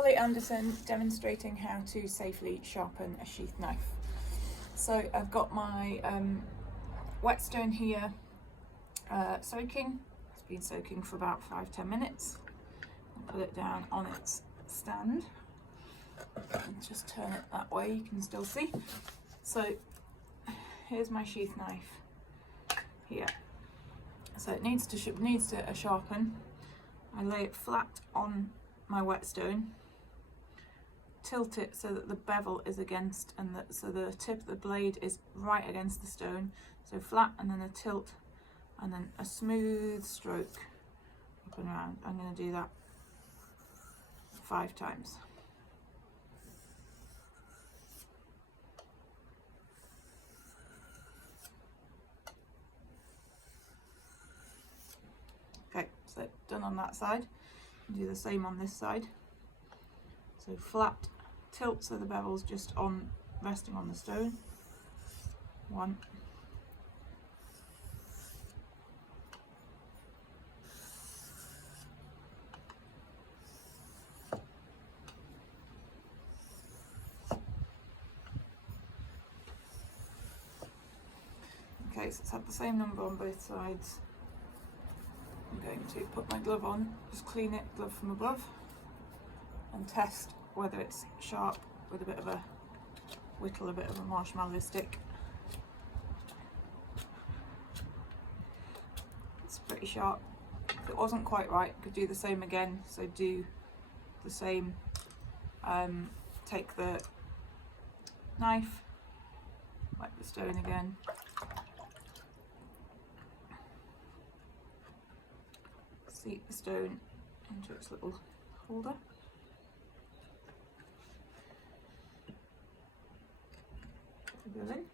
Holly Anderson, demonstrating how to safely sharpen a sheath knife. So I've got my whetstone here soaking. It's been soaking for about 5-10 minutes. I'll put it down on its stand and just turn it that way, you can still see. So here's my sheath knife here. So it needs to sharpen. I lay it flat on my whetstone, tilt it so that the bevel is against, and so the tip of the blade is right against the stone. So flat, and then a tilt, and then a smooth stroke up and around. I'm going to do that 5 times. Okay, so done on that side. Do the same on this side. So flat, tilt so the bevel's just resting on the stone. 1. Okay, so let's have the same number on both sides. I'm going to put my glove on, just clean it, glove from above, and test whether it's sharp with a bit of a whittle, a bit of a marshmallow stick. It's pretty sharp. If it wasn't quite right, I could do the same again. So do the same, take the knife, whack the stone again, seat the stone into its little holder. Go in.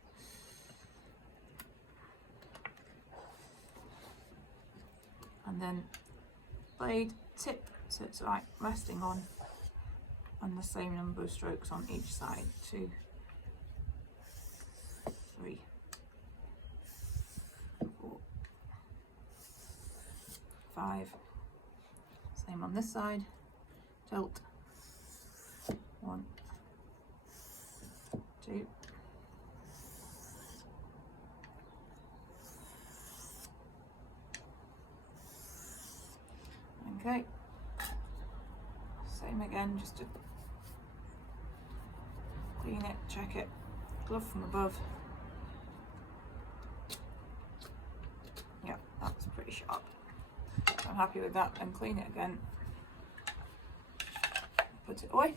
And then blade tip so it's right resting on, and the same number of strokes on each side. 2, 3, 4, 5. Same on this side. Tilt. 1, 2. Okay, same again, just to clean it, check it, glove from above. Yeah, that's pretty sharp. I'm happy with that, and clean it again, put it away.